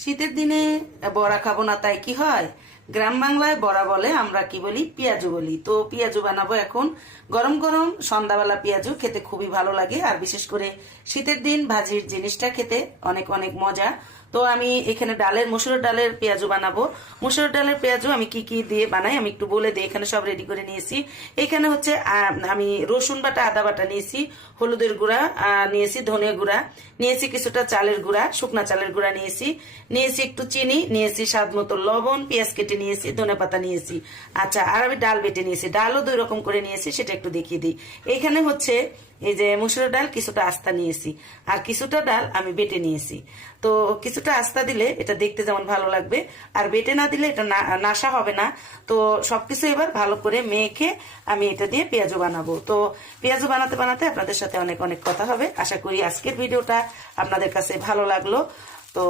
শীতের দিনে বড়া খাবো না তাই কি হয়? গ্রাম বাংলায় বড়া বলে, আমরা কি বলি? পেঁয়াজু বলি। তো পেঁয়াজু বানাবো এখন। গরম গরম সন্ধ্যাবেলা পেঁয়াজু খেতে খুবই ভালো লাগে, আর বিশেষ করে শীতের দিন ভাজির জিনিসটা খেতে অনেক অনেক মজা। তো আমি এখানে মসুরের ডালের পেঁয়াজু বানাবো। মসুরের ডালের পেঁয়াজু আমি কি কি দিয়ে বানাই আমি একটু বলে দিই। এখানে সব রেডি করে নিয়েছি। এখানে হচ্ছে আমি রসুন বাটা, আদা বাটা নিয়েছি, হলুদের গুঁড়া নিয়েছি, ধনে গুঁড়া নিয়েছি, কিছুটা চালের গুঁড়া, শুকনা চালের গুঁড়া নিয়েছি একটু চিনি নিয়েছি, স্বাদ মতো লবণ, পেঁয়াজ কেটে নিয়েছি, ধনে পাতা নিয়েছি। আচ্ছা, আর আমি ডাল বেটে নিয়েছি, ডালও 2 রকম করে নিয়েছি, সেটা একটু দেখিয়ে দিই। এখানে হচ্ছে এই যে মসুরের ডাল কিছুটা আস্তা নিয়েছি, আর কিছুটা ডাল আমি বেটে নিয়েছি। তো কিছুটা আস্তা দিলে এটা দেখতে যেমন ভালো লাগবে, আর বেটে না দিলে এটা নাশা হবে না। তো সবকিছু এবার ভালো করে মেখে আমি এটা দিয়ে পেঁয়াজু বানাবো। তো পেঁয়াজু বানাতে বানাতে আপনাদের সাথে অনেক অনেক কথা হবে। আশা করি আজকের ভিডিওটা আপনাদের কাছে ভালো লাগলো। তো